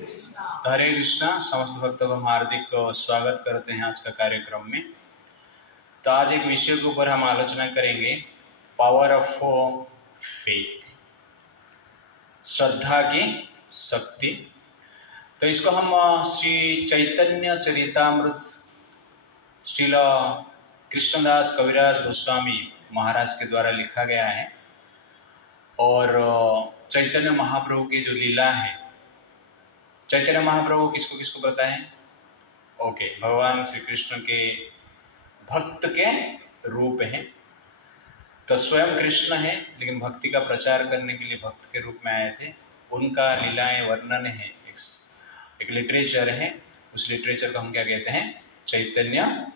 हरे कृष्णा। समस्त भक्तों को हम हार्दिक स्वागत करते हैं आज का कार्यक्रम में। तो आज एक विषय के ऊपर हम आलोचना करेंगे, पावर ऑफ फेथ, श्रद्धा की शक्ति। तो इसको हम श्री चैतन्य चरितामृत श्रील कृष्णदास कविराज गोस्वामी महाराज के द्वारा लिखा गया है। और चैतन्य महाप्रभु की जो लीला है, चैतन्य महाप्रभु किसको किसको पता है? ओके, भगवान श्री कृष्ण के भक्त के रूप हैं। तो स्वयं कृष्ण है, लेकिन भक्ति का प्रचार करने के लिए भक्त के रूप में आए थे। उनका लीलाएं वर्णन है, एक लिटरेचर है। उस लिटरेचर को हम क्या कहते हैं? चैतन्य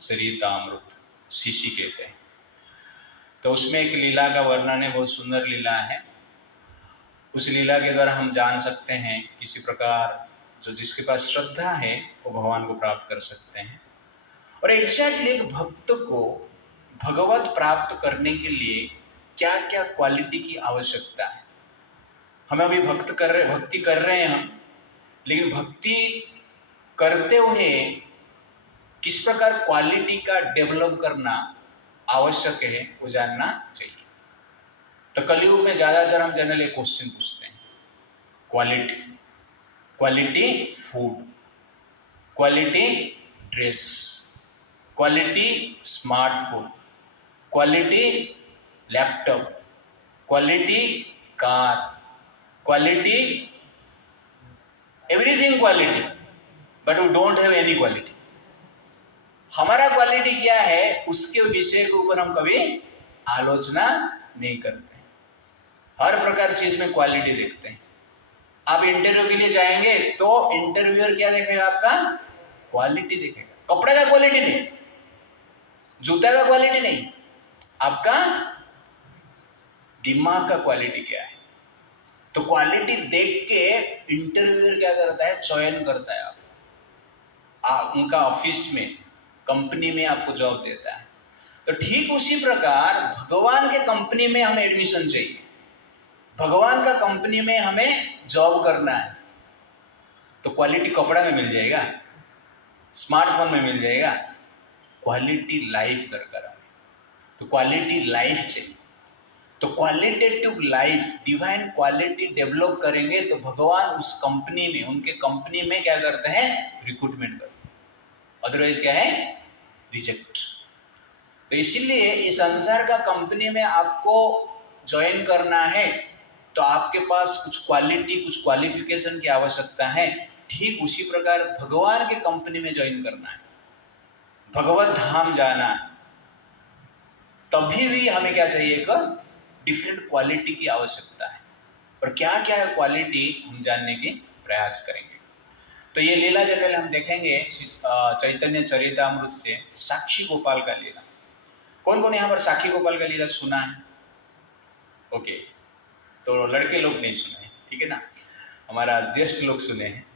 चरितामृत, सीसी कहते हैं। तो उसमें एक लीला का वर्णन है, बहुत सुंदर लीला है। उस लीला के द्वारा हम जान सकते हैं किसी प्रकार जो जिसके पास श्रद्धा है वो भगवान को प्राप्त कर सकते हैं। और एग्जैक्टली एक भक्त को भगवत प्राप्त करने के लिए क्या क्या क्वालिटी की आवश्यकता है। हम अभी भक्ति कर रहे हैं हम, लेकिन भक्ति करते हुए किस प्रकार क्वालिटी का डेवलप करना आवश्यक है वो जानना चाहिए। तो कलयुग में ज्यादातर हम जनरल एक क्वेश्चन पूछते हैं, quality food, quality dress, quality smartphone, quality laptop, quality car, quality everything quality, but we don't have any quality. हमारा क्वालिटी क्या है उसके विषय के ऊपर हम कभी आलोचना नहीं करते। हर प्रकार चीज में क्वालिटी देखते हैं। आप इंटरव्यू के लिए जाएंगे तो इंटरव्यूअर क्या देखेगा? आपका क्वालिटी देखेगा। कपड़े का क्वालिटी नहीं, जूता का क्वालिटी नहीं, आपका दिमाग का क्वालिटी क्या है। तो क्वालिटी देख के इंटरव्यूअर क्या करता है? चयन करता है। उनका ऑफिस में, कंपनी में आपको जॉब देता है। तो ठीक उसी प्रकार भगवान के कंपनी में हमें एडमिशन चाहिए, भगवान का कंपनी में हमें जॉब करना है। तो क्वालिटी कपड़ा में मिल जाएगा, स्मार्टफोन में मिल जाएगा, क्वालिटी लाइफ दरकार है। तो क्वालिटी लाइफ चाहिए। तो qualitative life, divine quality develop करेंगे तो भगवान उस कंपनी में, उनके कंपनी में क्या करते हैं? रिक्रूटमेंट करते हैं। अदरवाइज क्या है? रिजेक्ट। तो इसीलिए इस संसार का कंपनी में आपको ज्वाइन करना है तो आपके पास कुछ क्वालिटी, कुछ क्वालिफिकेशन की आवश्यकता है। ठीक उसी प्रकार भगवान के कंपनी में ज्वाइन करना है, भगवत धाम जाना है, तभी भी हमें क्या चाहिए? एक डिफरेंट क्वालिटी की आवश्यकता है। और क्या क्या है क्वालिटी हम जानने की प्रयास करेंगे। तो ये लीला जब पहले हम देखेंगे चैतन्य चरितामृत से साक्षी गोपाल का लीला। कौन कौन यहाँ पर साक्षी गोपाल का लीला सुना है? ओके, तो लड़के लोग नहीं सुने हैं, ठीक है ना? हमारा ज्येष्ठ लोग सुने हैं,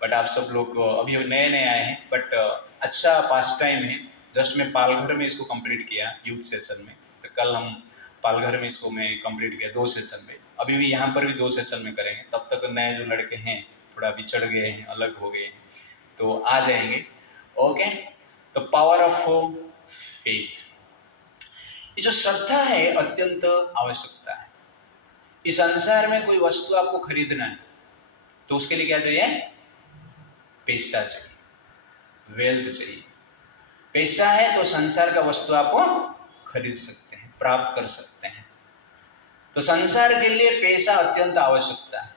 बट आप सब लोग अभी नए नए आए हैं। बट अच्छा पास टाइम है। जस्ट मैं पालघर में इसको कंप्लीट किया यूथ सेशन में। तो कल हम पालघर में इसको मैं कंप्लीट किया 2 सेशन में। अभी भी यहाँ पर भी 2 सेशन में करेंगे। तब तक नए जो लड़के हैं थोड़ा बिछड़ गए हैं, अलग हो गए हैं, तो आ जाएंगे। ओके, तो पावर ऑफ फेथ, ये जो श्रद्धा है अत्यंत आवश्यकता है। इस संसार में कोई वस्तु आपको खरीदना है तो उसके लिए क्या चाहिए? पैसा चाहिए, वेल्थ चाहिए। पैसा है तो संसार का वस्तु आप खरीद सकते हैं, प्राप्त कर सकते हैं। तो संसार के लिए पैसा अत्यंत आवश्यकता है।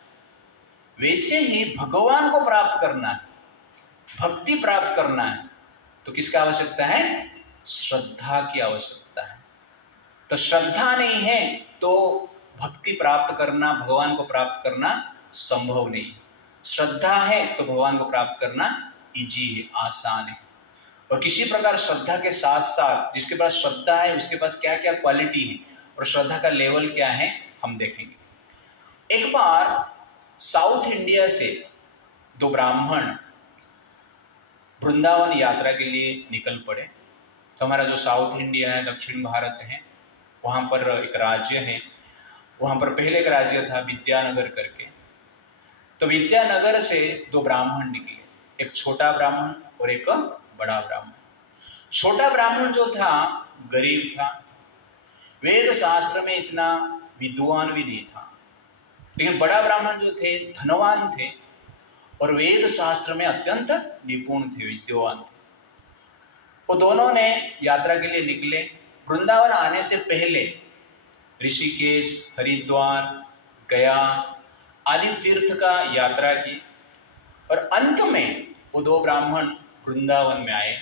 वैसे ही भगवान को प्राप्त करना है, भक्ति प्राप्त करना है, तो किसका आवश्यकता है? श्रद्धा की आवश्यकता है। तो श्रद्धा नहीं है तो भक्ति प्राप्त करना, भगवान को प्राप्त करना संभव नहीं। श्रद्धा है तो भगवान को प्राप्त करना इजी है, आसान है। और किसी प्रकार श्रद्धा के साथ साथ जिसके पास श्रद्धा है उसके पास क्या क्या क्वालिटी है और श्रद्धा का लेवल क्या है हम देखेंगे। एक बार साउथ इंडिया से 2 ब्राह्मण वृंदावन यात्रा के लिए निकल पड़े। तो हमारा जो साउथ इंडिया है, दक्षिण भारत है, वहाँ पर एक राज्य है। वहाँ पर पहले एक राज्य था विद्यानगर करके। तो विद्यानगर से दो ब्राह्मण निकले, एक छोटा ब्राह्मण और एक बड़ा ब्राह्मण। छोटा ब्राह्मण जो था गरीब था, वेद शास्त्र में इतना विद्वान भी नहीं था, लेकिन बड़ा ब्राह्मण जो थे धनवान थे और वेद शास्त्र में अत्यंत निपुण थे, विद्वान थे। वो दोनों ने यात्रा के लिए निकले। वृंदावन आने से पहले ऋषिकेश, हरिद्वार, गया आदि तीर्थ का यात्रा की और अंत में वो दो ब्राह्मण वृंदावन में आए,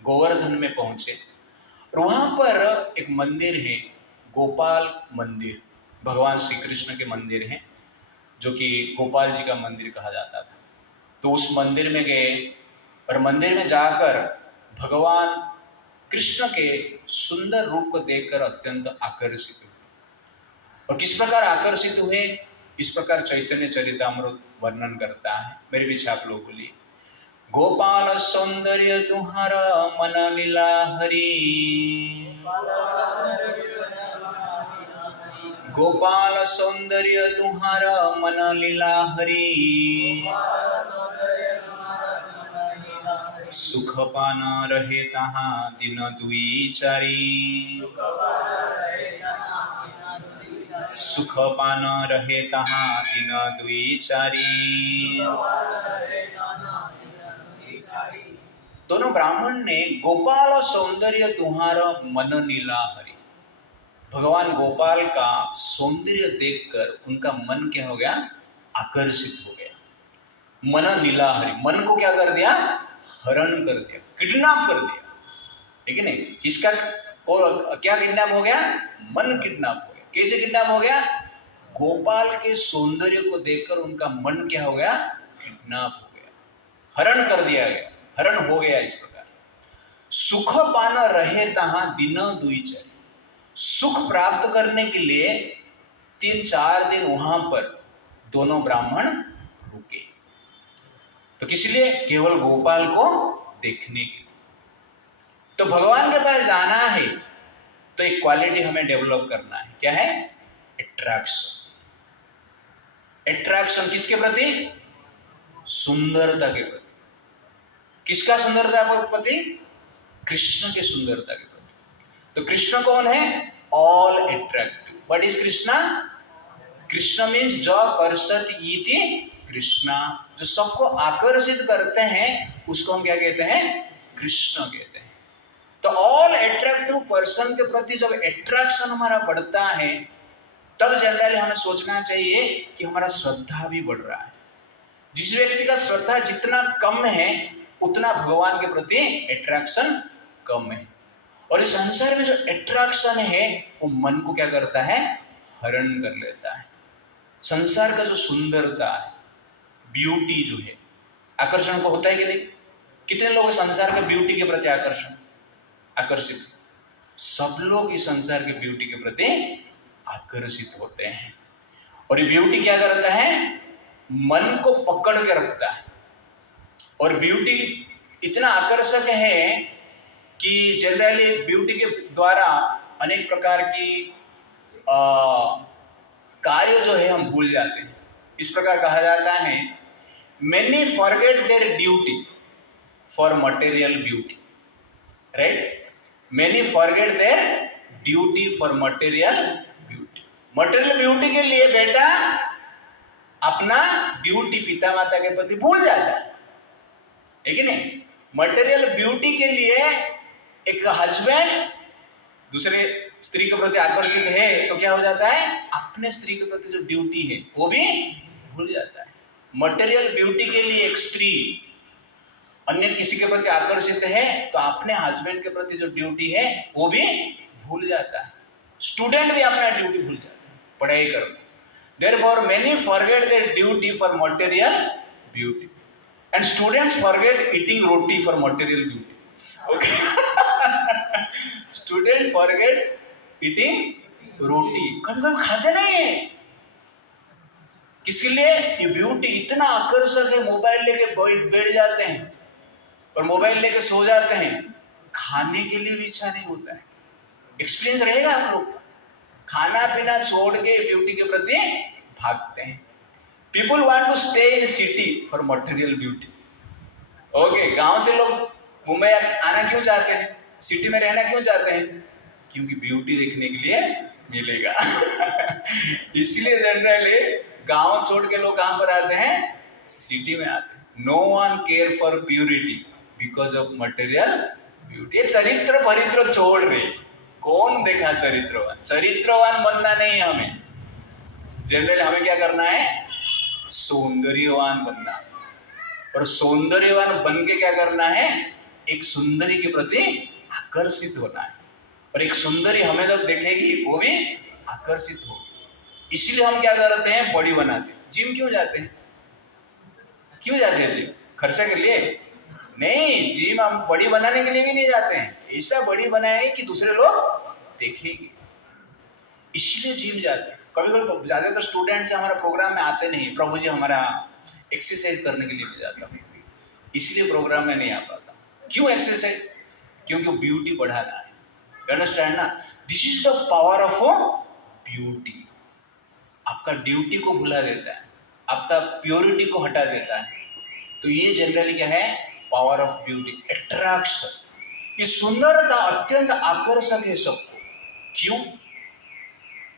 गोवर्धन में पहुंचे और वहां पर एक मंदिर है, गोपाल मंदिर, भगवान श्री कृष्ण के मंदिर है, जो कि गोपाल जी का मंदिर कहा जाता था। तो उस मंदिर में गए और मंदिर में जाकर भगवान कृष्ण के सुंदर रूप को देखकर अत्यंत आकर्षित हुए। और किस प्रकार आकर्षित हुए, इस प्रकार चैतन्य चरितामृत वर्णन करता है। मेरे पीछे आप लोग बोलिए, गोपाल सौंदर्य तुम्हारा मन लीला हरि, गोपाल सौंदर्य तुम्हारा मन लीला हरि, सुख पान रहे तहाँ दिन दुई चारी, सुख पान रहे तहाँ दिन दुई चारी। दोनों ब्राह्मण ने गोपाल सौंदर्य तुम्हारा मन नीला हरि, भगवान गोपाल का सौंदर्य देखकर उनका मन क्या हो गया, आकर्षित हो गया। मन नीला हरि, मन को क्या कर दिया, हरण कर दिया, किडनैप कर दिया, ठीक है नहीं? किसका और क्या किडनैप हो गया, मन किडनैप हो गया। कैसे किडनैप हो गया, गोपाल के सौंदर्य को देखकर उनका मन क्या हो गया, किडनैप हो गया, हरण कर दिया गया, हरण हो गया। इस प्रकार सुख पान रहे तहाँ दिन दुई चारी, सुख प्राप्त करने के लिए 3-4 दिन वहां पर दोनों ब्राह्मण रुके। तो किस लिए, केवल गोपाल को देखने के लिए। तो भगवान के पास जाना है तो एक क्वालिटी हमें डेवलप करना है, क्या है, अट्रैक्शन। अट्रैक्शन किसके प्रति, सुंदरता के प्रति। किसका सुंदरता के प्रति, कृष्ण के सुंदरता के प्रति। तो कृष्ण कौन है, all attractive. What is Krishna, Krishna means जो कर्षत इति कृष्णा, जो सबको आकर्षित करते हैं उसको हम क्या कहते हैं, कृष्ण कहते हैं। तो ऑल अट्रैक्टिव पर्सन के प्रति जब अट्रैक्शन हमारा बढ़ता है तब जनरली हमें सोचना चाहिए कि हमारा श्रद्धा भी बढ़ रहा है। जिस व्यक्ति का श्रद्धा जितना कम है उतना भगवान के प्रति अट्रैक्शन कम है। और इस संसार में जो अट्रैक्शन है वो मन को क्या करता है, हरण कर लेता है। संसार का जो सुंदरता है, ब्यूटी जो है, आकर्षण को होता है कि नहीं? कितने लोग संसार के ब्यूटी के प्रति आकर्षित, सब लोग इस संसार के ब्यूटी के प्रति आकर्षित होते हैं। और ये ब्यूटी क्या करता है, मन को पकड़ के रखता है। और ब्यूटी इतना आकर्षक है कि जनरली ब्यूटी के द्वारा अनेक प्रकार की कार्य जो है हम भूल जाते हैं। इस प्रकार कहा जाता है, many forget there duty for material beauty, right? Many forget there duty for material beauty. Material beauty के लिए बेटा अपना ड्यूटी पिता माता के प्रति भूल जाता है कि नहीं? मटेरियल ब्यूटी के लिए एक हस्बैंड दूसरे स्त्री के प्रति आकर्षित है तो क्या हो जाता है, अपने स्त्री के प्रति जो ड्यूटी है वो भी भूल जाता है। मटेरियल ब्यूटी के लिए एक स्त्री अन्य किसी के प्रति आकर्षित है तो अपने हस्बैंड के प्रति जो ड्यूटी है वो भी भूल जाता है। स्टूडेंट भी अपना ड्यूटी भूल जाता है पढ़ाई करना। Therefore, many forget their duty for material beauty, and students forget eating roti for material beauty. Okay, student forget eating roti. कभी-कभी खाते नहीं है। किसके लिए? ये ब्यूटी इतना आकर्षक है, मोबाइल लेके बैठ जाते हैं और मोबाइल लेके सो जाते हैं, खाने के लिए भी इच्छा नहीं होता है। एक्सपीरियंस रहेगा आप लोग, खाना पीना छोड़ के ब्यूटी के प्रति भागते हैं। People want to stay in city for material beauty. Okay, गांव से लोग मुंबई आना क्यों चाहते हैं, सिटी में रहना क्यों चाहते हैं? क्योंकि ब्यूटी देखने के लिए मिलेगा। इसलिए जनरली गांव छोड़ के लोग कहां पर आते हैं? सिटी में आते हैं। No one care for purity because of material beauty. ये चरित्र परित्र छोड़ रहे, कौन देखा चरित्रवान? चरित्रवान बनना नहीं है हमें, जनरली हमें क्या करना है? सौंदर्यवान बनना है। और सौंदर्यवान बन के क्या करना है? एक सुंदरी के प्रति आकर्षित होना है। और एक सुंदरी हमें जब देखेगी वो भी आकर्षित होगी। इसलिए हम क्या करते हैं? बॉडी बनाते हैं। जिम क्यों जाते हैं? क्यों जाते हैं जिम? खर्चा के लिए नहीं, जिम हम बॉडी बनाने के लिए भी नहीं जाते हैं। ऐसा बॉडी बनाए कि दूसरे लोग देखेंगे, इसलिए जिम जाते हैं। कभी कभी ज्यादातर स्टूडेंट्स हमारा प्रोग्राम में आते नहीं, प्रभु जी हमारा एक्सरसाइज करने के लिए भी जाता हूँ, इसलिए प्रोग्राम में नहीं आ पाता। क्यों एक्सरसाइज? क्योंकि ब्यूटी बढ़ाना है। अंडरस्टैंड ना? This is the power of beauty. आपका ड्यूटी को भुला देता है, आपका प्योरिटी को हटा देता है। तो ये जनरली क्या है? Power of beauty, attraction. ये सुंदरता अत्यंत आकर्षक है सबको। क्यों?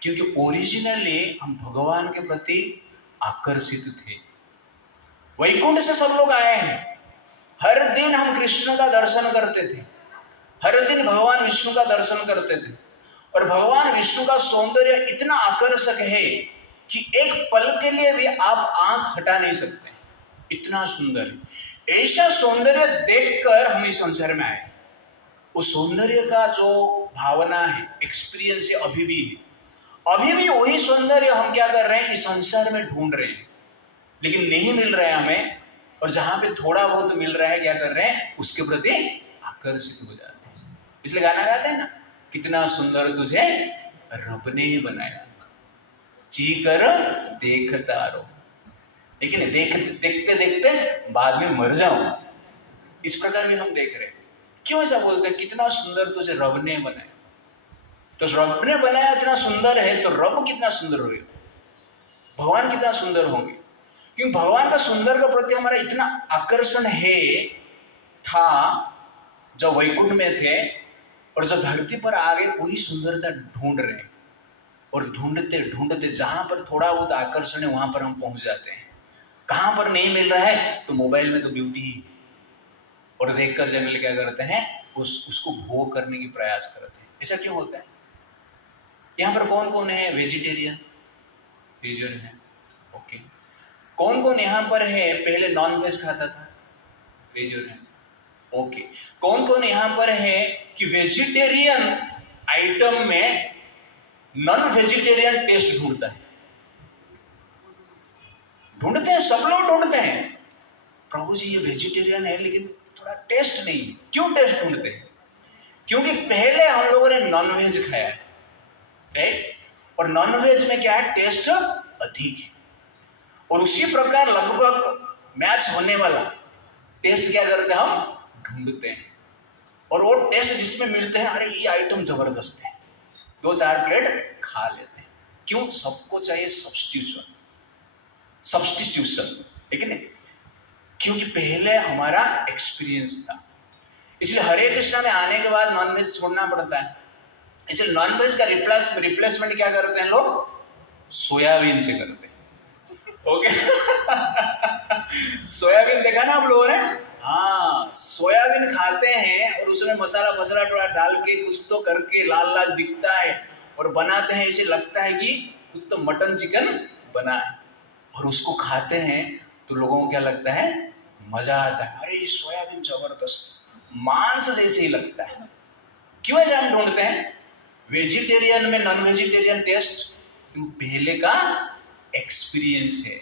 क्योंकि ओरिजिनली हम भगवान के प्रति आकर्षित थे। वैकुंठ से सब लोग आए हैं। हर दिन हम कृष्ण का दर्शन करते थे, हर दिन भगवान विष्णु का दर्शन करते थे। और भगवान विष्णु का सौंदर्य इतना आकर्षक है कि एक पल के लिए भी आप आंख हटा नहीं सकते, इतना सुंदर है। ऐसा सौंदर्य देखकर हम इस संसार में आए। उस सौंदर्य का जो भावना है, एक्सपीरियंस है, अभी भी है। अभी भी वही सौंदर्य हम क्या कर रहे हैं? इस संसार में ढूंढ रहे हैं, लेकिन नहीं मिल रहा है हमें। और जहां पे थोड़ा बहुत मिल रहा है, क्या कर रहे हैं? उसके प्रति आकर्षित हो जाते हैं। इसलिए गाना गाते हैं ना, कितना सुंदर तुझे रब ने ही बनाया, जी कर देखता रहो। लेकिन देखते देखते बाद में मर जाऊं, इस प्रकार भी हम देख रहे हैं। क्यों ऐसा बोलते हैं? कितना सुंदर तुझे रब ने बनाया। तो रब ने बनाया इतना सुंदर है, तो रब कितना सुंदर होगा, भगवान कितना सुंदर होंगे। क्योंकि भगवान का सुंदर के प्रति हमारा इतना आकर्षण है था जो वैकुंठ में थे, और जो धरती पर आ गए वही सुंदरता ढूंढ रहे हैं। और ढूंढते ढूंढते जहां पर थोड़ा बहुत आकर्षण है वहां पर हम पहुंच जाते हैं। कहां पर नहीं मिल रहा है? तो मोबाइल में तो ब्यूटी ही, और देखकर जनरली क्या करते हैं? उसको भोग करने की प्रयास करते हैं। ऐसा क्यों होता है? यहाँ पर कौन कौन है वेजिटेरियन? वेजिटेरियन है, ओके। कौन कौन यहाँ पर है पहले नॉन वेज खाता था? Vegetarian, okay. कौन कौन यहाँ पर है कि वेजिटेरियन आइटम में नॉन वेजिटेरियन टेस्ट ढूंढता है? ढूंढते हैं, सब लोग ढूंढते हैं। प्रभु जी ये वेजिटेरियन है लेकिन थोड़ा टेस्ट नहीं है। क्यों टेस्ट ढूंढते हैं? क्योंकि पहले हम लोगों ने नॉन वेज खाया है, राइट? और नॉन वेज में क्या है? टेस्ट अधिक है। और उसी प्रकार लगभग मैच होने वाला टेस्ट क्या करते हैं? हम ढूंढते हैं। और वो टेस्ट जिसमें मिलते हैं, अरे ये आइटम जबरदस्त है, 2-4 प्लेट खा लेते हैं। क्यों? सबको चाहिए सब्स्टिट्यूशन, सब्स्टिट्यूशन, ठीक है ना? क्योंकि पहले हमारा एक्सपीरियंस था। इसलिए हरे कृष्णा में आने के बाद नॉनवेज छोड़ना पड़ता है। इसलिए नॉनवेज का रिप्लेसमेंट क्या करते हैं लोग? सोयाबीन से करते हैं, ओके। सोयाबीन देखा ना आप लोगों ने? हाँ, सोयाबीन खाते हैं और उसमें मसाला थोड़ा डाल के कुछ तो करके लाल लाल दिखता है और बनाते हैं, ऐसे लगता है कि कुछ तो मटन चिकन बना है। और उसको खाते हैं तो लोगों को क्या लगता है? मजा आता है, अरे ये सोयाबीन जबरदस्त, मांस जैसे ही लगता है। क्यों ऐसे हम ढूंढते हैं? वेजिटेरियन में नॉन वेजिटेरियन टेस्ट, पहले का एक्सपीरियंस है।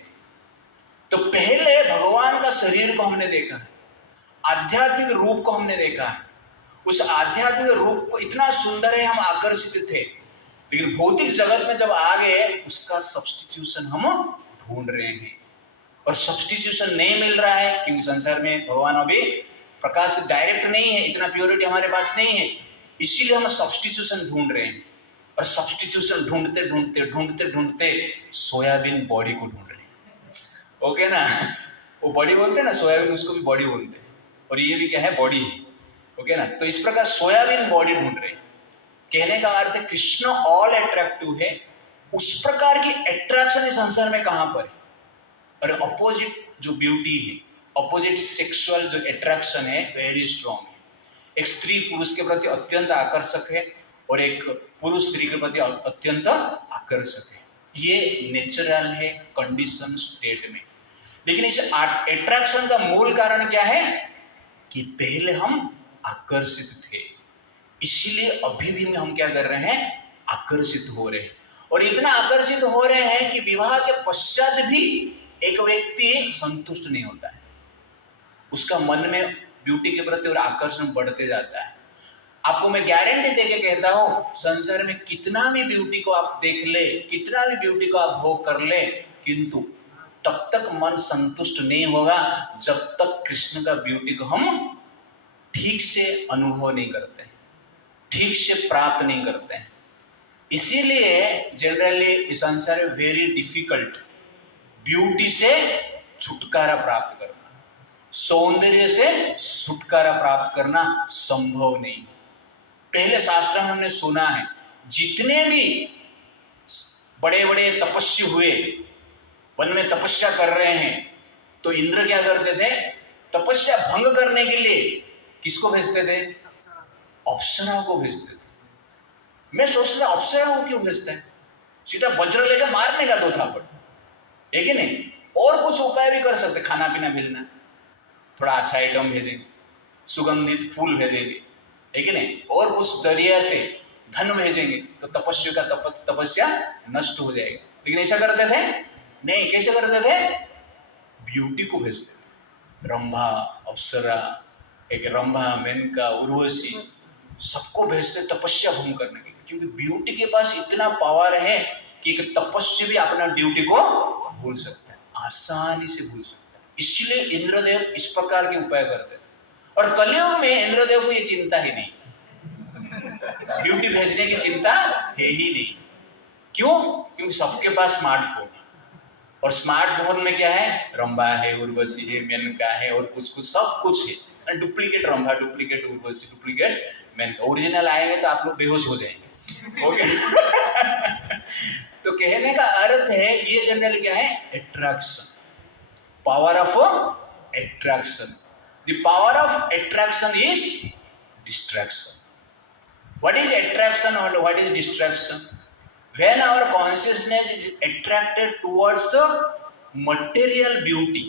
तो पहले भगवान का शरीर को हमने देखा, आध्यात्मिक रूप को हमने देखा। उस आध्यात्मिक रूप को इतना सुंदर है, हम आकर्षित थे। लेकिन भौतिक जगत में जब आ गए, उसका सब्स्टिट्यूशन हम ढूंढ रहे हैं। और सब्स्टिट्यूशन नहीं मिल रहा है क्योंकि संसार में भगवान अभी प्रकाश डायरेक्ट नहीं है, इतना प्योरिटी हमारे पास नहीं है। इसीलिए हम सब्स्टिट्यूशन ढूंढ रहे हैं। और सब्स्टिट्यूशन ढूंढते ढूंढते सोयाबीन बॉडी को ढूंढ रहे हैं। ओके ना, वो बॉडी बोलते हैं ना, सोयाबीन उसको भी बॉडी बोलते हैं, और ये भी क्या है, बॉडी है। ओके ना, तो इस प्रकार सोयाबीन बॉडी ढूंढ रहे हैं। कहने का अर्थ है कृष्ण ऑल अट्रैक्टिव है, उस प्रकार की अट्रैक्शन इस संसार में कहां पर है? और अपोजिट जो ब्यूटी है, अपोजिट सेक्सुअल जो अट्रैक्शन है वेरी स्ट्रॉन्ग है। एक स्त्री पुरुष के प्रति अत्यंत आकर्षक है और एक पुरुष स्त्री के प्रति अत्यंत आकर्षक है। ये नेचुरल है कंडीशन स्टेट में। लेकिन इस अट्रैक्शन का मूल कारण क्या है कि पहले हम आकर्षित थे, इसीलिए अभी भी हम क्या कर रहे हैं, आकर्षित हो रहे हैं। और इतना आकर्षित हो रहे हैं कि विवाह के पश्चात भी एक व्यक्ति संतुष्ट नहीं होता है, उसका मन में ब्यूटी के प्रति और आकर्षण बढ़ते जाता है। आपको मैं गारंटी देके कहता हूं, संसार में कितना भी ब्यूटी को आप देख ले, कितना भी ब्यूटी को आप भोग कर ले, किंतु तब तक मन संतुष्ट नहीं होगा जब तक कृष्ण का ब्यूटी को हम ठीक से अनुभव नहीं करते, ठीक से प्राप्त नहीं करते हैं। इसीलिए जनरली इस संसार में वेरी डिफिकल्ट ब्यूटी से छुटकारा प्राप्त करना, सौंदर्य से छुटकारा प्राप्त करना संभव नहीं। पहले शास्त्र में हमने सुना है, जितने भी बड़े बड़े तपस्वी हुए, वन में तपस्या कर रहे हैं, तो इंद्र क्या करते थे, तपस्या भंग करने के लिए किसको भेजते थे, अप्सराओं को भेजते थे। मैं सोच रहा अप्सराओं को क्यों भेजते हैं, सीधा वज्र लेकर मारने का दो थापड़, है कि नहीं? और कुछ उपाय भी कर सकते, खाना पीना भेजना, थोड़ा अच्छा आइटम भेजेंगे, सुगंधित फूल भेजेंगे, है कि नहीं? और कुछ दरिया से धन भेजेंगे तो तपस्या का तपस्या नष्ट हो जाएगी। लेकिन ऐसा करते थे नहीं। कैसे करते थे, ब्यूटी को भेजते थे, रंभा, अप्सरा, एक रंभा, मेनका, उर्वशी, सबको भेजते तपस्या भंग करने के लिए, क्योंकि ब्यूटी के पास इतना पावर है कि एक तपस्या भी अपना ड्यूटी को भूल सकता है, आसानी से भूल सकता है। इसलिए इंद्रदेव इस प्रकार के उपाय करते थे। और कलयुग में इंद्रदेव को ये चिंता ही नहीं, ब्यूटी भेजने की चिंता है ही नहीं। क्यों? क्योंकि सबके पास स्मार्टफोन है, और स्मार्टफोन में क्या है, रंभा है, उर्वशी है, मेनका है, और कुछ कुछ सब कुछ है, duplicate Rambha, duplicate Urvashi, duplicate Menaka. Original आएंगे तो आप लोग बेहोश हो जाएंगे। ओके तो कहने का अर्थ है ये जनरली क्या है, attraction, power of attraction. The power of attraction is distraction. What is attraction or what is distraction? When our consciousness is attracted towards material beauty,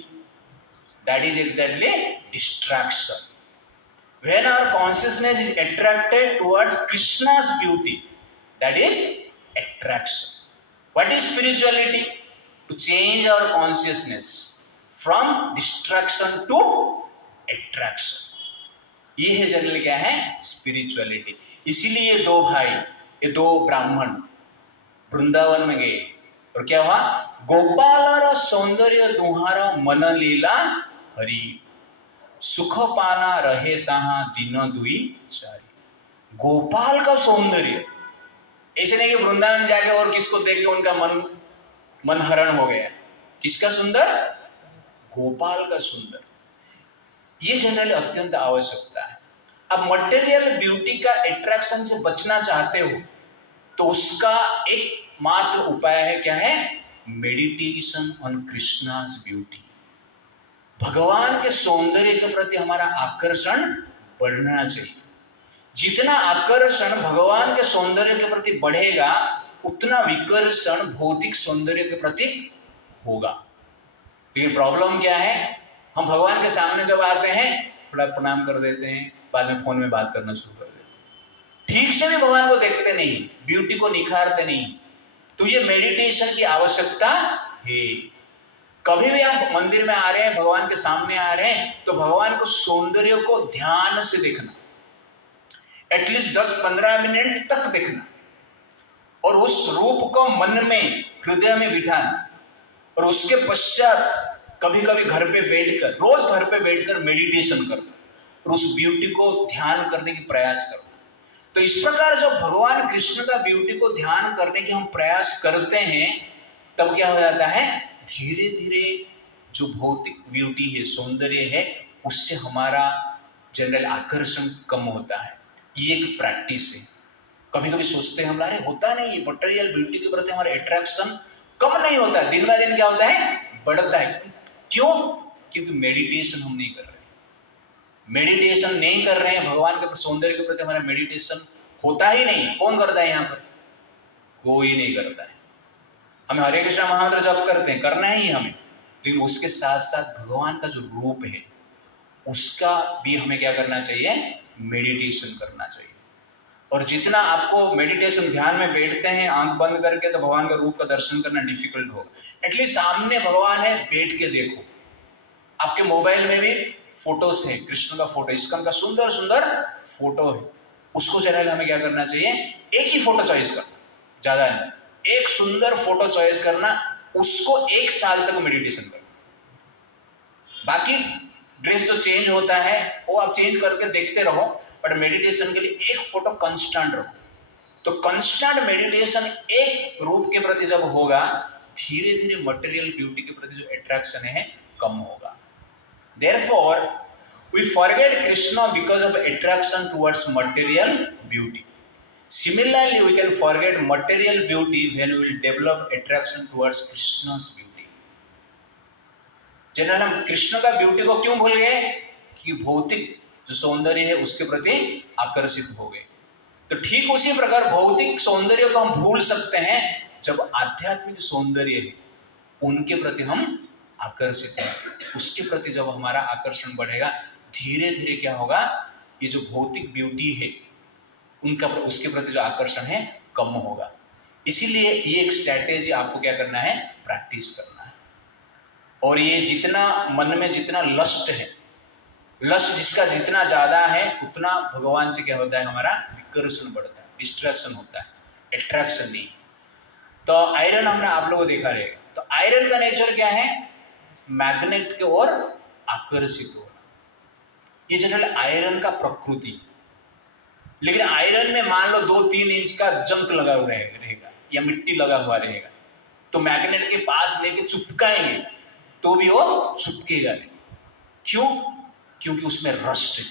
that is exactly distraction. When our consciousness is attracted towards Krishna's beauty, that is attraction. What is spirituality? To change our consciousness from distraction to attraction. ये है generally क्या है, spirituality. इसीलिए ये दो भाई, ये दो ब्राह्मण वृंदावन में गए, और क्या हुआ, गोपाल सौंदर्य दुहार मन लीला हरि, सुख पाना रहे तहां दिन दुई चारी। गोपाल का सौंदर्य, ऐसे नहीं कि वृंदावन जाके और किसको देख के उनका मन हरण हो गया। किसका सुंदर, गोपाल का सुंदर। ये जनरली अत्यंत आवश्यकता है। अब मटेरियल ब्यूटी का अट्रैक्शन से बचना चाहते हो तो उसका एक मात्र उपाय है, क्या है, मेडिटेशन ऑन कृष्णास ब्यूटी। भगवान के सौंदर्य के प्रति हमारा आकर्षण बढ़ना चाहिए। जितना आकर्षण भगवान के सौंदर्य के प्रति बढ़ेगा, उतना विकर्षण भौतिक सौंदर्य के प्रति होगा। लेकिन प्रॉब्लम क्या है, हम भगवान के सामने जब आते हैं थोड़ा प्रणाम कर देते हैं, बाद में फोन में बात करना शुरू कर देते हैं, ठीक से भी भगवान को देखते नहीं, ब्यूटी को निखारते नहीं। तो ये मेडिटेशन की आवश्यकता है। कभी भी आप मंदिर में आ रहे हैं, भगवान के सामने आ रहे हैं, तो भगवान को सौंदर्य को ध्यान से देखना, एटलीस्ट 10-15 मिनट तक देखना, और उस रूप को मन में, हृदय में बिठाना, और उसके पश्चात कभी कभी घर पे बैठकर, रोज घर पे बैठकर मेडिटेशन करना और उस ब्यूटी को ध्यान करने की प्रयास करना। तो इस प्रकार जब भगवान कृष्ण का ब्यूटी को ध्यान करने की हम प्रयास करते हैं, तब क्या हो जाता है, धीरे धीरे जो भौतिक ब्यूटी है, सौंदर्य है, उससे हमारा जनरल आकर्षण कम होता है। ये एक प्रैक्टिस है। कभी कभी सोचते हैं हम, अरे होता नहीं, मटेरियल ब्यूटी के प्रति हमारा अट्रैक्शन कम नहीं होता है, दिन ब दिन क्या होता है, बढ़ता है। क्यों? क्योंकि मेडिटेशन हम नहीं कर रहे। मेडिटेशन नहीं कर रहे हैं, भगवान के सौंदर्य के प्रति हमारा मेडिटेशन होता ही नहीं। कौन करता है यहाँ पर? कोई नहीं करता है। हम हरे कृष्ण महामंत्र जप करते हैं, करना ही हमें, लेकिन उसके साथ साथ भगवान का जो रूप है उसका भी हमें क्या करना चाहिए, मेडिटेशन करना चाहिए। और जितना आपको मेडिटेशन, ध्यान में बैठते हैं आंख बंद करके, तो भगवान का रूप का दर्शन करना डिफिकल्ट होगा। एटलीस्ट सामने भगवान है, बैठ के देखो। आपके मोबाइल में भी फोटोज है, कृष्ण का फोटो, इस्कॉन का सुंदर सुंदर फोटो है, उसको जनरल हमें क्या करना चाहिए, एक ही फोटो चॉइस करना, ज्यादा नहीं, एक सुंदर फोटो चॉइस करना, उसको 1 साल तक मेडिटेशन करना। बाकी ड्रेस जो चेंज होता है वो आप चेंज करके देखते रहो, बट मेडिटेशन के लिए एक फोटो कांस्टेंट रहो। तो कांस्टेंट मेडिटेशन एक रूप के प्रति जब होगा, धीरे धीरे मटेरियल ब्यूटी के प्रति जो अट्रैक्शन है कम होगा। Therefore, we forget Krishna because of attraction towards material beauty. Similarly, we can forget material beauty when we will develop attraction towards Krishna's beauty. General हम कृष्ण का ब्यूटी को क्यों भूल गए? कि भौतिक जो सौंदर्य है उसके प्रति आकर्षित हो गए। तो ठीक उसी प्रकार भौतिक सौंदर्य को हम भूल सकते हैं जब आध्यात्मिक सौंदर्य है उनके प्रति हम आकर्षित है, उसके प्रति जब हमारा आकर्षण बढ़ेगा, धीरे धीरे क्या होगा, ये जो भौतिक ब्यूटी है उनका, उसके प्रति जो आकर्षण है कम होगा। इसीलिए ये एक स्ट्रैटेजी आपको क्या करना है, प्रैक्टिस करना है। और ये जितना मन में जितना लस्ट है, लस्ट जिसका जितना ज्यादा है, उतना भगवान से क्या होता है, हमारा विकर्षण बढ़ता है, डिस्ट्रैक्शन होता है, अट्रैक्शन नहीं। तो आयरन हमने आप लोगों को देखा रहेगा, तो आयरन का नेचर क्या है, मैग्नेट की ओर आकर्षित होना, ये जनरल आयरन का प्रकृति। लेकिन आयरन में मान लो 2-3 इंच का जंक लगा हुआ रहेगा या मिट्टी लगा हुआ रहेगा, तो मैग्नेट के पास लेके चिपकाएंगे तो भी वो चिपकेगा नहीं। क्यों? क्योंकि उसमें रस्ट है।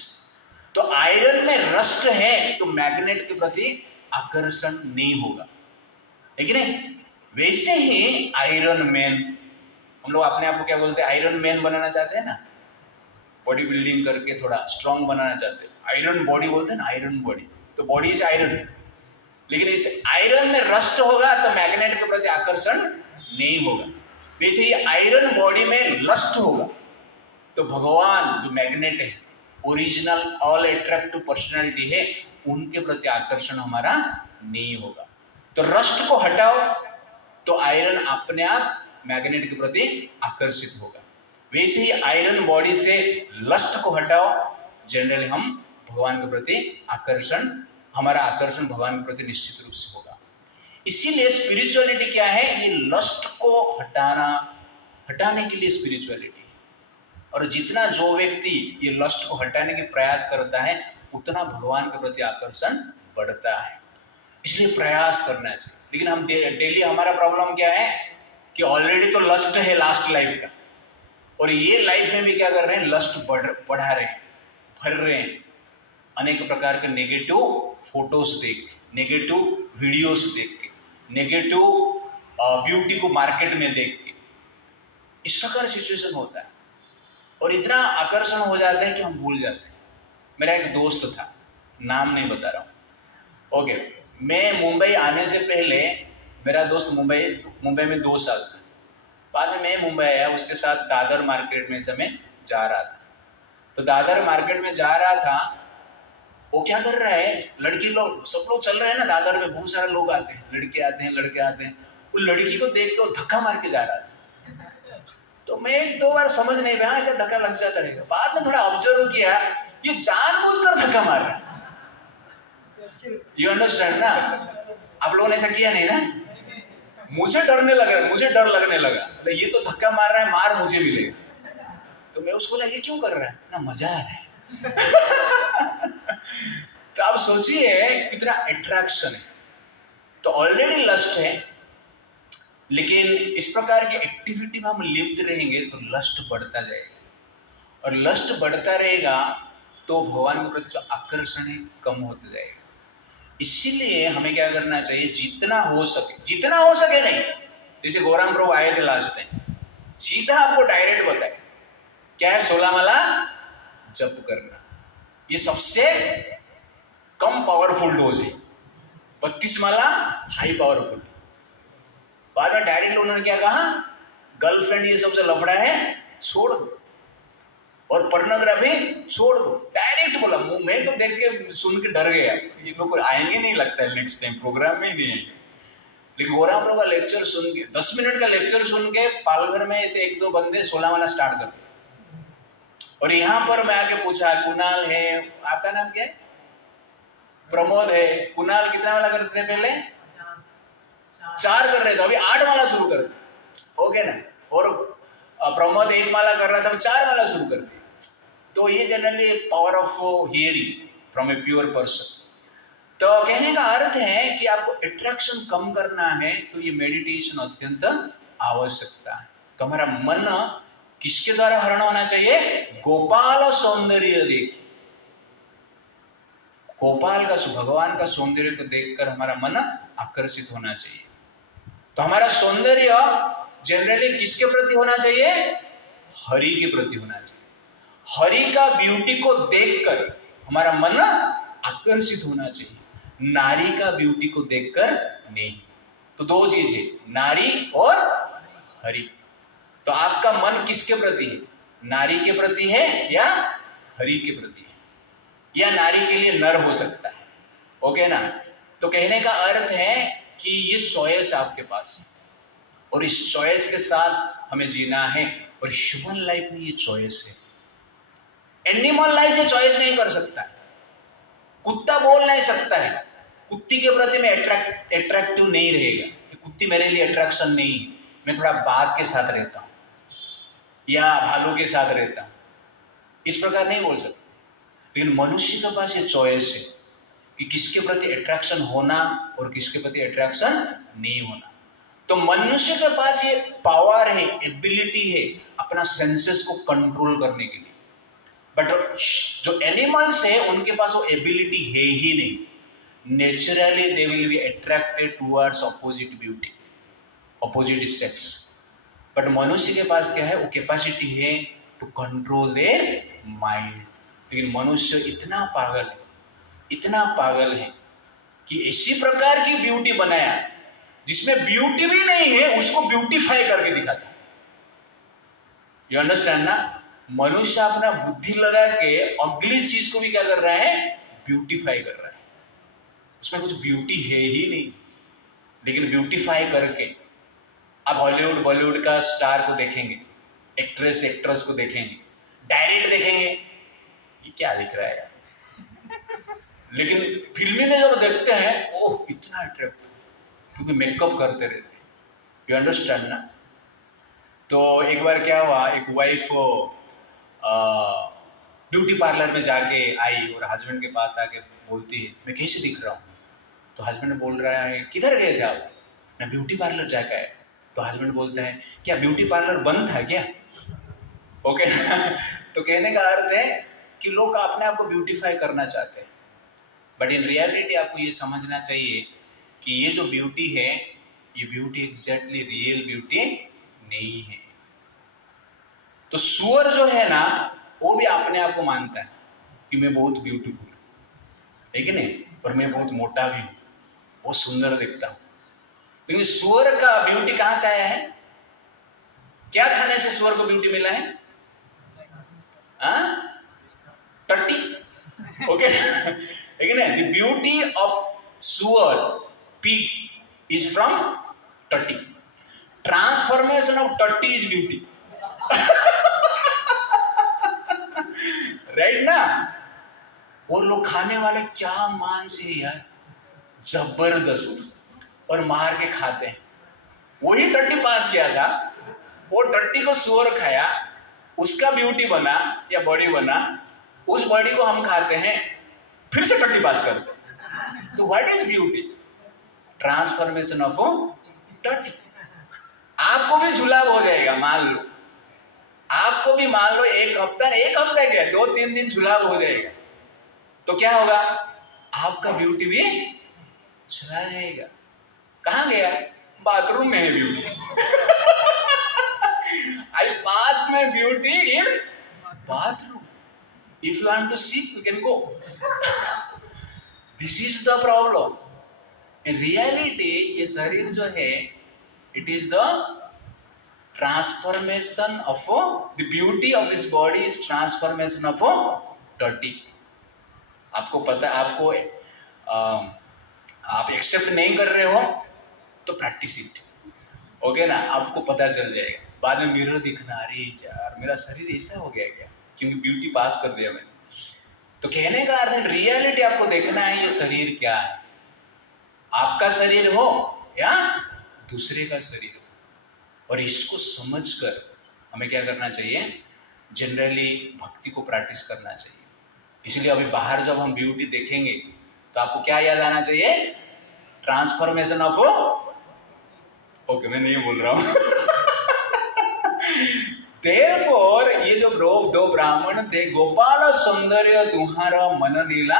तो आयरन में रस्ट है तो मैग्नेट के प्रति आकर्षण नहीं होगा, है कि नहीं? वैसे ही आयरन मैन, हम लोग अपने आप को क्या बोलते हैं, आयरन मैन बनाना चाहते हैं ना, बॉडी बिल्डिंग करके थोड़ा स्ट्रांग बनाना चाहते हैं, आयरन बॉडी बोलते हैं ना, आयरन बॉडी, तो बॉडी इज आयरन। लेकिन इस आयरन में रस्ट होगा तो मैग्नेट के प्रति आकर्षण नहीं होगा। वैसे ही आयरन बॉडी में लस्ट होगा तो भगवान जो मैग्नेट है, ओरिजिनल ऑल अट्रैक्टिव पर्सनैलिटी है, उनके प्रति आकर्षण हमारा नहीं होगा। तो रस्ट को हटाओ तो आयरन अपने आप मैग्नेट के प्रति आकर्षित होगा। वैसे ही आयरन बॉडी से लस्ट को हटाओ, जनरली हम भगवान के प्रति आकर्षण, हमारा आकर्षण भगवान के प्रति निश्चित रूप से होगा। इसीलिए स्पिरिचुअलिटी क्या है, ये लस्ट को हटाने के लिए स्पिरिचुअलिटी। और जितना जो व्यक्ति ये लस्ट को हटाने के प्रयास करता है, उतना भगवान के प्रति आकर्षण बढ़ता है। इसलिए प्रयास करना चाहिए। लेकिन हम डेली, हमारा प्रॉब्लम क्या है कि ऑलरेडी तो लस्ट है लास्ट लाइफ का, और ये लाइफ में भी क्या कर रहे हैं, लस्ट बढ़ा रहे हैं, भर रहे हैं अनेक प्रकार के नेगेटिव फोटोज देख के, नेगेटिव वीडियोस देख के, नेगेटिव ब्यूटी को मार्केट में देख के, इस प्रकार सिचुएशन होता है और इतना आकर्षण हो जाता है कि हम भूल जाते हैं। मेरा एक दोस्त था, नाम नहीं बता रहा हूँ, ओके, मैं मुंबई आने से पहले मेरा दोस्त मुंबई में 2 साल था, बाद में मैं मुंबई आया, उसके साथ दादर मार्केट में से मैं जा रहा था। तो दादर मार्केट में जा रहा था, वो क्या कर रहा है, लड़की लोग, सब लोग चल रहे हैं ना दादर में, बहुत सारे लोग आते हैं, लड़के आते हैं, वो लड़की को देख के वो धक्का मार के जा रहा था। तो मैं 1-2 बार समझ नहीं पाया, ऐसा धक्का लग जाता रहेगा। बाद में थोड़ा ऑब्जर्व किया, ये जानबूझकर धक्का मार रहा है। यू अंडरस्टैंड ना? आप लोगों ने ऐसा किया नहीं ना? मुझे डर लगने लगा, तो ये तो धक्का मार रहा है, मार मुझे मिलेगा। तो मैं उसको बोला, ये क्यों कर रहा है ना, मजा आ रहा है। तो आप सोचिए कितना अट्रैक्शन है। तो ऑलरेडी लस्ट है, लेकिन इस प्रकार की एक्टिविटी में हम लिप्त रहेंगे तो लस्ट बढ़ता जाएगा, और लस्ट बढ़ता रहेगा तो भगवान के प्रति जो आकर्षण है कम होता जाएगा। इसीलिए हमें क्या करना चाहिए, जितना हो सके नहीं। जैसे गौरांग प्रभु आए थे लास्ट टाइम, सीधा आपको डायरेक्ट बताए क्या है, 16 माला जप करना, ये सबसे कम पावरफुल डोज है। 32 माला हाई पावरफुल। बाद में डायरेक्ट उन्होंने क्या कहा, गर्लफ्रेंड ये सबसे लफड़ा है, छोड़ दो, और पर्नोग्राफी छोड़ दो, डायरेक्ट बोला। मैं तो देख के सुन के डर गया, ये लोग आएंगे नहीं लगता है नेक्स्ट टाइम प्रोग्राम में ही नहीं आएंगे। लेकिन गौरांग प्रभु का लेक्चर सुन के, 10 मिनट का लेक्चर सुन के पालघर में ऐसे 1-2 बंदे 16 वाला स्टार्ट कर। और यहाँ पर मैं आके पूछा, कुणाल है, आपका नाम क्या है, प्रमोद है, कुणाल कितना वाला करते थे पहले, 4 कर रहे थे, अभी 8 माला शुरू कर दे, ओके ना। और प्रमोद 1 माला कर रहा था, अभी 4 माला शुरू कर दे। तो ये generally power of hearing from a pure person. तो कहने का अर्थ है कि आपको अट्रैक्शन कम करना है तो ये मेडिटेशन अत्यंत आवश्यकता है। तो हमारा मन किसके द्वारा हरण होना चाहिए, गोपाल सौंदर्य देखिए, गोपाल का, भगवान का सौंदर्य को देखकर हमारा मन आकर्षित होना चाहिए। तो हमारा सौंदर्य जनरली किसके प्रति होना चाहिए, हरि के प्रति होना चाहिए। हरि का ब्यूटी को देखकर हमारा मन आकर्षित होना चाहिए, नारी का ब्यूटी को देखकर नहीं। तो 2 चीजें, नारी और हरि। तो आपका मन किसके प्रति है, नारी के प्रति है या हरि के प्रति है, या नारी के लिए नर हो सकता है, ओके ना। तो कहने का अर्थ है कि ये चॉइस आपके पास है, और इस चॉइस के साथ हमें जीना है। और ह्यूमन लाइफ में ये चॉइस है, एनिमल लाइफ में चॉइस नहीं कर सकता है। कुत्ता बोल नहीं सकता है, कुत्ती के प्रति मैं अट्रैक्टिव नहीं रहेगा, कुत्ती मेरे लिए अट्रैक्शन नहीं है, मैं थोड़ा बाघ के साथ रहता हूं या भालू के साथ रहता हूं, इस प्रकार नहीं बोल सकता। लेकिन मनुष्य के पास ये चॉइस है कि किसके प्रति अट्रैक्शन होना और किसके प्रति अट्रैक्शन नहीं होना। तो मनुष्य के पास ये पावर है, एबिलिटी है अपना सेंसेस को कंट्रोल करने के लिए। बट जो एनिमल्स है उनके पास वो एबिलिटी है ही नहीं। Naturally they will be attracted towards opposite beauty, opposite sex. But मनुष्य के पास क्या है, वो कैपेसिटी है टू कंट्रोल देयर माइंड। लेकिन मनुष्य इतना पागल है कि इसी प्रकार की ब्यूटी बनाया जिसमें ब्यूटी भी नहीं है, उसको ब्यूटीफाई करके दिखाता है। यू अंडरस्टैंड ना। मनुष्य अपना बुद्धि लगा के अगली चीज को भी क्या कर रहा है, ब्यूटीफाई कर रहा है। उसमें कुछ ब्यूटी है ही नहीं, लेकिन ब्यूटीफाई करके आप हॉलीवुड बॉलीवुड का स्टार को देखेंगे, एक्ट्रेस को देखेंगे, डायरेक्ट देखेंगे ये क्या दिख रहा है यार, लेकिन फिल्मी में जब देखते हैं ओह इतना अट्रैक्टिव, क्योंकि मेकअप करते रहते हैं। यू अंडरस्टैंड ना। तो एक बार क्या हुआ, एक वाइफ ब्यूटी पार्लर में जाके आई और हस्बैंड के पास आके बोलती है मैं कैसे दिख रहा हूँ। तो हस्बैंड बोल रहा है किधर गए थे आप, मैं ब्यूटी पार्लर जाके आया। तो हस्बैंड बोलता है क्या ब्यूटी पार्लर बंद था क्या, ओके। तो कहने का अर्थ है कि लोग अपने आप को ब्यूटीफाई करना चाहते हैं, बट इन रियलिटी आपको ये समझना चाहिए कि ये जो ब्यूटी है ये ब्यूटी एग्जैक्टली रियल ब्यूटी नहीं है। तो सुअर जो है ना वो भी अपने आप को मानता है कि मैं बहुत ब्यूटीफुल है कि नहीं, और मैं बहुत मोटा भी हूँ, बहुत सुंदर दिखता हूँ। लेकिन सुअर का ब्यूटी कहां से आया है, क्या खाने से सुअर को ब्यूटी मिला है, टट्टी, ओके। लेकिन द ब्यूटी ऑफ सुअर पिग इज फ्रॉम टट्टी, ट्रांसफॉर्मेशन ऑफ टट्टी इज ब्यूटी, राइट ना। और लोग खाने वाले क्या मांस है यार, जबरदस्त, और मार के खाते हैं। वही टट्टी पास किया था, वो टट्टी को सुअर खाया, उसका ब्यूटी बना या बॉडी बना, उस बॉडी को हम खाते हैं, फिर से टट्टी पास करते हैं। तो what is beauty, transformation of टट्टी। आपको भी जुलाब हो जाएगा, मान लो आपको भी, मान लो एक हफ्ता क्या 2-3 दिन जुलाब हो जाएगा, तो क्या होगा, आपका ब्यूटी भी चला जाएगा। कहां गया, बाथरूम में है ब्यूटी। आई पास में beauty in bathroom, if you want to seek you can go. This is the problem. In reality ये शरीर जो है, it is the transformation of the beauty of this body is transformation of dirty. आपको पता, आपको आप accept नहीं कर रहे हो तो प्रैक्टिस इट, ओके ना, आपको पता चल जाएगा। बाद में मिरर दिखना, अरे यार मेरा शरीर ऐसा हो गया क्या, क्योंकि ब्यूटी पास कर दिया मैंने। तो कहने का अर्थ, रियलिटी आपको देखना है ये शरीर क्या है, आपका शरीर हो या दूसरे का शरीर हो। और इसको समझकर हमें क्या करना चाहिए, जनरली भक्ति को प्रैक्टिस करना चाहिए। इसलिए अभी बाहर जब हम ब्यूटी देखेंगे तो आपको क्या याद आना चाहिए, ट्रांसफॉर्मेशन ऑफ, ओके मैं नहीं बोल रहा हूं। Therefore, ये जो दो ब्राह्मण थे, गोपाल सौंदर्य तुम्हारा मन नीला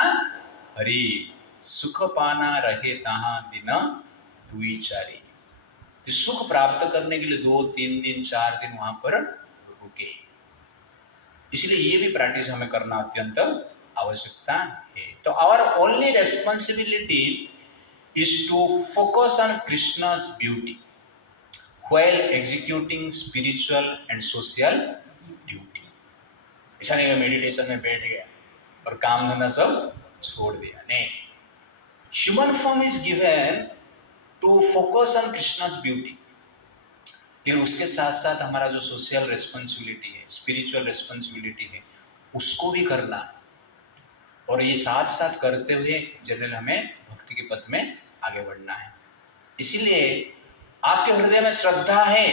हरि, सुख पाना रहे तहां दिन दुई चारी। सुख प्राप्त करने के लिए 2-3 दिन 4 दिन वहां पर रुके। इसलिए ये भी प्रैक्टिस हमें करना अत्यंत आवश्यकता है। तो our only responsibility is to focus on Krishna's beauty while executing spiritual and social duty। ऐसा नहीं है मेडिटेशन में बैठ गया और काम धंधा सब छोड़ दिया, नहीं। Human form is given to focus on Krishna's beauty, फिर उसके साथ साथ हमारा जो सोशल रेस्पॉन्सिबिलिटी है, स्पिरिचुअल रेस्पॉन्सिबिलिटी है, उसको भी करना है। और ये साथ साथ करते हुए जनरल हमें भक्ति के पथ में आगे बढ़ना है। इसीलिए आपके हृदय में श्रद्धा है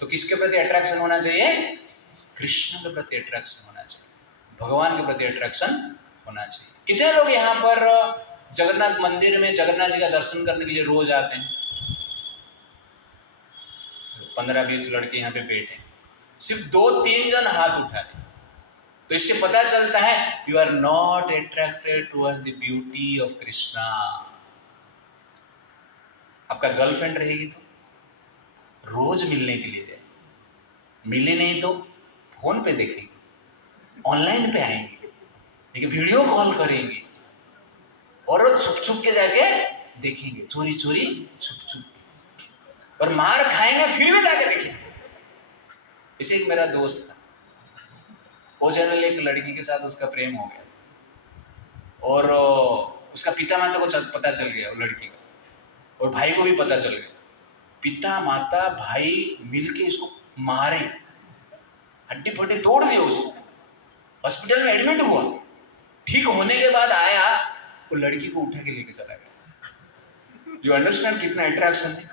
तो किसके प्रति अट्रैक्शन होना चाहिए, कृष्ण के प्रति अट्रैक्शन होना चाहिए, भगवान के प्रति अट्रैक्शन होना चाहिए। कितने लोग यहाँ पर जगन्नाथ मंदिर में जगन्नाथ जी का दर्शन करने के लिए रोज आते हैं, 15-20 लड़के यहाँ पे बैठे, सिर्फ 2-3 जन हाथ उठा रहे, तो इससे पता चलता है you are not attracted towards the beauty of Krishna. आपका गर्लफ्रेंड रहेगी तो रोज मिलने के लिए जाए, मिले नहीं तो फोन पे देखेंगे, ऑनलाइन पे आएंगे, लेकिन वीडियो कॉल करेंगे और छुप छुप के जाके देखेंगे, चोरी चोरी छुप छुप, और मार खाएंगे फिर भी जाके देखेंगे। इसे एक मेरा दोस्त था, वो जनरल एक लड़की के साथ उसका प्रेम हो गया और उसका पिता माता को पता चल गया वो लड़की का, और भाई को भी पता चल गया। पिता माता भाई मिलके इसको मारे, हड्डी फड्डी तोड़ दिए उसको, हॉस्पिटल में एडमिट हुआ। ठीक होने के बाद आया, वो लड़की को उठा के लेके चला गया। यू अंडरस्टैंड कितना अट्रैक्शन है,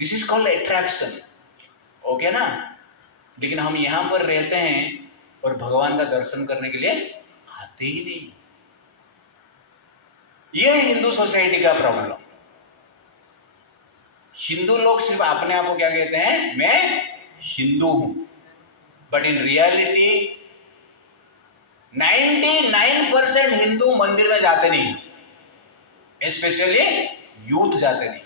this is called attraction, okay ना। लेकिन हम यहाँ पर रहते हैं और भगवान का दर्शन करने के लिए आते ही नहीं। ये हिंदू सोसाइटी का प्रॉब्लम। हिंदू लोग सिर्फ अपने आप को क्या कहते हैं, मैं हिंदू हूं, बट इन रियलिटी 99% हिंदू मंदिर में जाते नहीं, स्पेशली यूथ जाते नहीं,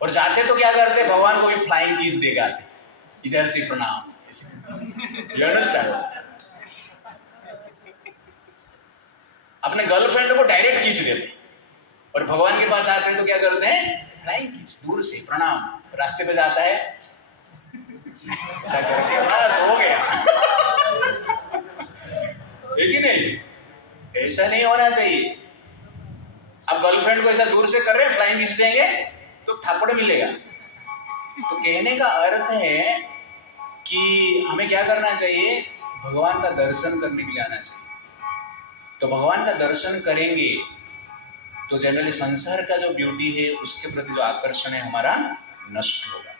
और जाते तो क्या करते, भगवान को भी फ्लाइंग किस दे आते, इधर से प्रणाम, यू अंडरस्टैंड। अपने गर्लफ्रेंड को डायरेक्ट किस देते, और भगवान के पास आते हैं तो क्या करते हैं, फ्लाइंग किस, दूर से प्रणाम, रास्ते पे जाता है ऐसा करके बस हो गया। है कि नहीं, ऐसा नहीं होना चाहिए। अब गर्लफ्रेंड को ऐसा दूर से कर रहे हैं, फ्लाइंग किस देंगे तो थप्पड़ मिलेगा। तो कहने का अर्थ है कि हमें क्या करना चाहिए, भगवान का दर्शन करने के लिए आना चाहिए। तो भगवान का दर्शन करेंगे तो जनरली संसार का जो ब्यूटी है उसके प्रति जो आकर्षण है हमारा नष्ट होगा।